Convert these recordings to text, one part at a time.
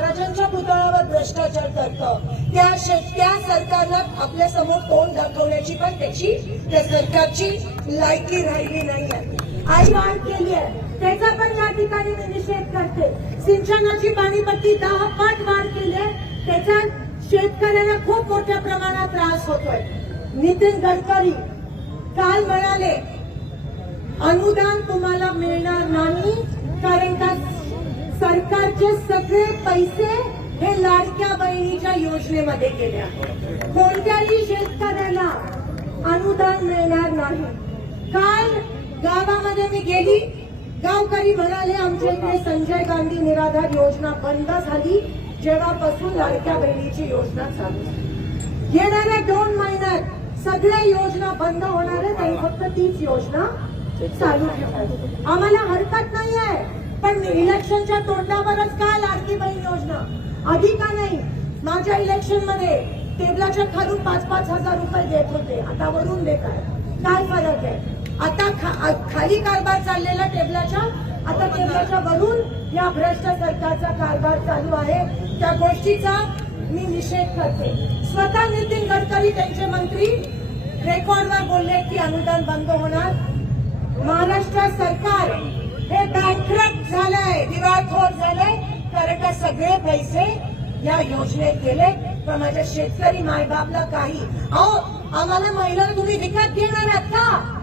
महाराजांच्या पुतळ्यावर भ्रष्टाचार करत. त्या त्या सरकारला आपल्यासमोर तोंड दाखवण्याची पण त्याची त्या सरकारची लायकी राहिली नाही आई वाढ केली आहे. त्याचा पण या ठिकाणी मी निषेध करते. सिंचनाची पाणीपट्टी दहा पट वाढ केली आहे. त्याच्या शेतकऱ्यांना खूप मोठ्या प्रमाणात त्रास होतोय. नितीन गडकरी काल म्हणाले अनुदान तुम्हाला मिळणार नाही कारण का सरकारचे सगळे पैसे हे लाडक्या बहिणीच्या योजनेमध्ये गेले आहेत. कोणत्याही शेतकऱ्याला अनुदान मिळणार नाही. काल गावामध्ये मी गेली. गावकरी म्हणाले आमच्या इकडे संजय गांधी निराधार योजना बंद झाली. जेव्हापासून लाडक्या बहिणीची योजना चालू झाली. येणाऱ्या दोन महिन्यात सगळ्या योजना बंद होणार आहेत आणि फक्त तीच योजना चालू आम्हाला हरकत नाही पण इलेक्शनच्या तोंडावरच का लाडकी बहीण योजना? आधी का नाही? माझ्या इलेक्शनमध्ये टेबलाच्या खालून पाच पाच हजार रुपये देत होते. आता वरून देत आहे काय फरक आहे? आता खा- खाली कारभार चाललेला टेबलाच्या आता टेबलाच्या वरून या भ्रष्ट सरकारचा कारभार चालू आहे. त्या गोष्टीचा मी निषेध करते. स्वतः नितीन गडकरी त्यांचे मंत्री रेकॉर्डवर बोलले की अनुदान बंद होणार. महाराष्ट्र सरकार झालंय झाले. कारण का सगळे पैसे या योजनेत गेले. पण माझ्या शेतकरी मायबापला काही. अहो आम्हाला महिला तुम्ही विकत घेणार आहात का?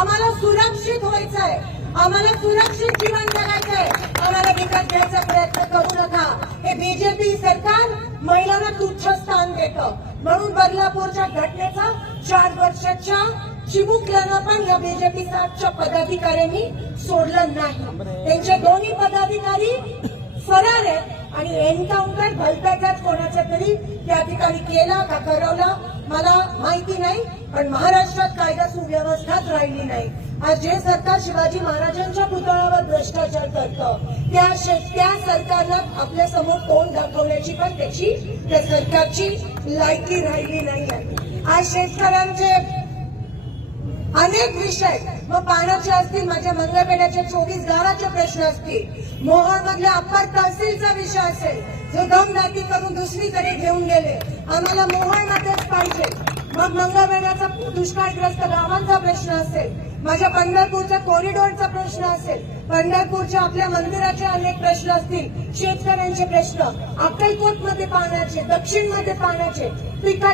आम्हाला सुरक्षित व्हायचंय. आम्हाला सुरक्षित जीवन जगायचंय. आम्हाला विकत घ्यायचा प्रयत्न करू नका. हे बीजेपी सरकार महिलांना तुच्छ स्थान देतं. म्हणून बदलापूरच्या घटनेचा चार वर्षाच्या चिमुकल्यानं पण या बीजेपी सातच्या पदाधिकाऱ्यांनी सोडलं नाही. त्यांचे दोन्ही पदाधिकारी फरार आहेत आणि एन्काउंटर भलत्याच्याच कोणाच्या तरी त्या ठिकाणी केला का करवला मला माहिती नाही पण महाराष्ट्रात कायदा सुव्यवस्थाच राहिली नाही. आज जे सरकार शिवाजी महाराजांच्या पुतळ्यावर भ्रष्टाचार करतं त्या शे- त्या सरकारनं आपल्यासमोर तोंड दाखवण्याची पण त्याची त्या सरकारची लायकी राहिली नाही आज शेतकऱ्यांचे अनेक विषय. मग पाण्याचे असतील माझ्या मंगळपेढ्याच्या चोवीस गावाचे प्रश्न असतील. मोहर मधल्या अप्पर तहसीलचा विषय असेल. जो दमदाटी करून दुसरीकडे घेऊन गेले. आम्हाला मोहर मध्येच पाहिजे. मग मंगळवेढ्याचा दुष्काळग्रस्त गावांचा प्रश्न असेल. माझ्या पंढरपूरच्या कॉरिडॉरचा प्रश्न असेल. पंढरपूरच्या आपल्या मंदिराचे अनेक प्रश्न असतील. शेतकऱ्यांचे प्रश्न. अक्कलकोटमध्ये पाण्याचे दक्षिणमध्ये पाण्याचे. पिका